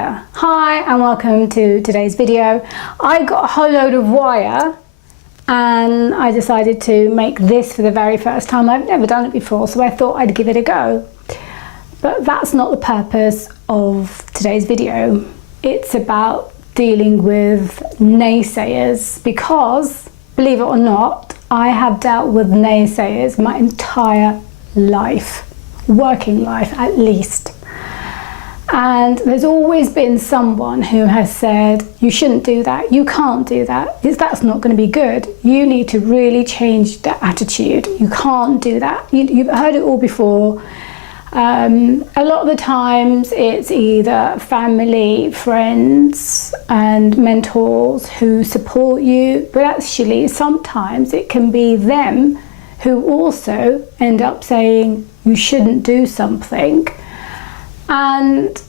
Hi and welcome to today's video. I got a whole load of wire and I decided to make this for the very first time. I've never done it before, so I thought I'd give it a go. But that's not the purpose of today's video. It's about dealing with naysayers because, believe it or not, I have dealt with naysayers my entire life, working life at least. And there's always been someone who has said, you shouldn't do that, you can't do that, that's not going to be good, you need to really change that attitude, you can't do that. You've heard it all before. A lot of the times it's either family, friends and mentors who support you, but actually sometimes it can be them who also end up saying you shouldn't do something. And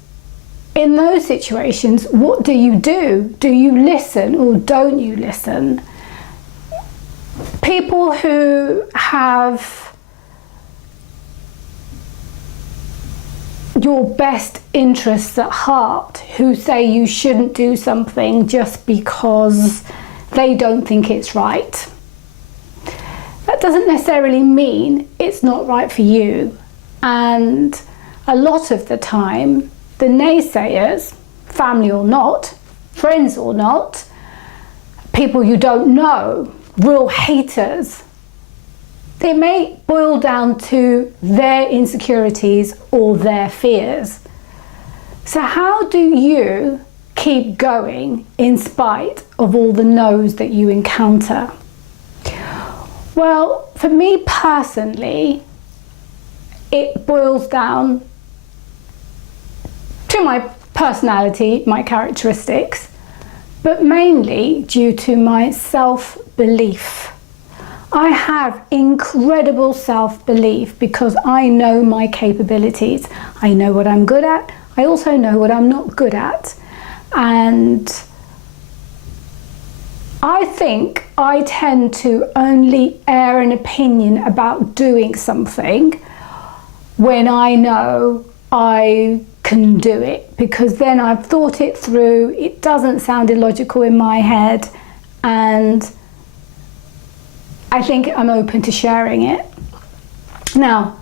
in those situations, what do? Do you listen or don't you listen? People who have your best interests at heart, who say you shouldn't do something just because they don't think it's right, that doesn't necessarily mean it's not right for you. And a lot of the time, the naysayers, family or not, friends or not, people you don't know, real haters, they may boil down to their insecurities or their fears. So how do you keep going in spite of all the no's that you encounter? Well, for me personally, it boils down to my personality, my characteristics, but mainly due to my self-belief. I have incredible self-belief because I know my capabilities. I know what I'm good at. I also know what I'm not good at. And I think I tend to only air an opinion about doing something when I know I can do it, because then I've thought it through, it doesn't sound illogical in my head, and I think I'm open to sharing it. Now,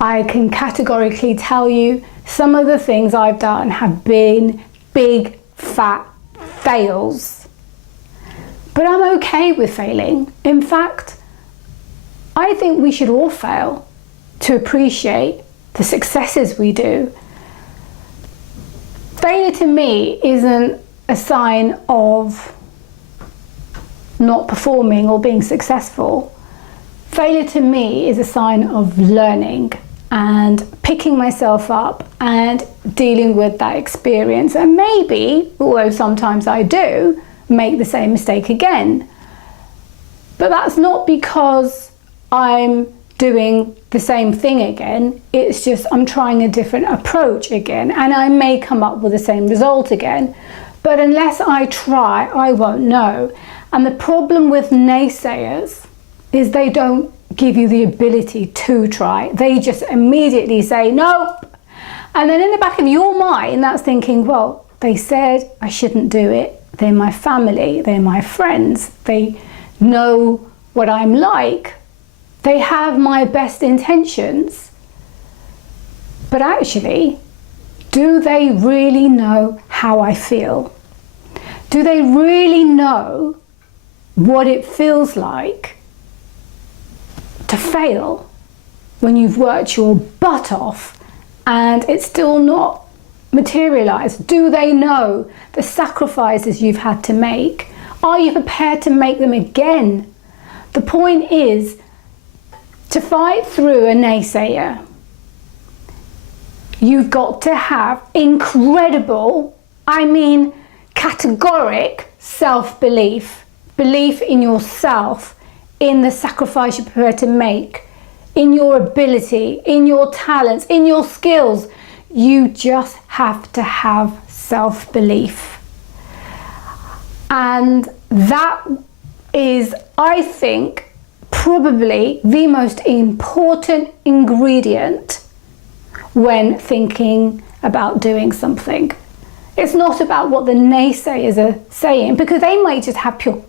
I can categorically tell you some of the things I've done have been big fat fails, but I'm okay with failing. In fact, I think we should all fail to appreciate the successes we do. Failure to me isn't a sign of not performing or being successful. Failure to me is a sign of learning and picking myself up and dealing with that experience. And maybe, although sometimes I do, make the same mistake again. But that's not because I'm doing the same thing again, it's just I'm trying a different approach again, and I may come up with the same result again, but unless I try, I won't know. And the problem with naysayers is they don't give you the ability to try. They just immediately say nope, and then in the back of your mind that's thinking, well, they said I shouldn't do it, they're my family, they're my friends, they know what I'm like, they have my best intentions, but actually, do they really know how I feel? Do they really know what it feels like to fail when you've worked your butt off and it's still not materialized? Do they know the sacrifices you've had to make? Are you prepared to make them again? The point is, to fight through a naysayer, you've got to have incredible, I mean categoric self-belief, belief in yourself, in the sacrifice you're prepared to make, in your ability, in your talents, in your skills. You just have to have self-belief. And that is, I think, probably the most important ingredient when thinking about doing something. It's not about what the naysayers are saying, because they might just have pure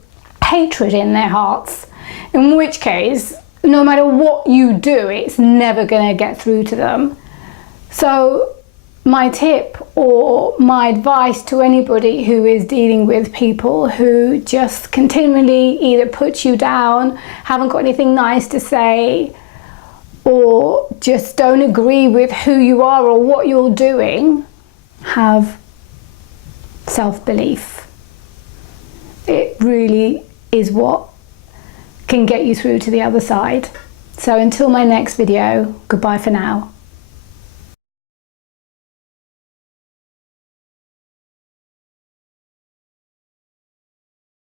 hatred in their hearts, in which case, no matter what you do, it's never going to get through to them. So my tip or my advice to anybody who is dealing with people who just continually either put you down, haven't got anything nice to say, or just don't agree with who you are or what you're doing, have self-belief. It really is what can get you through to the other side. So until my next video, goodbye for now.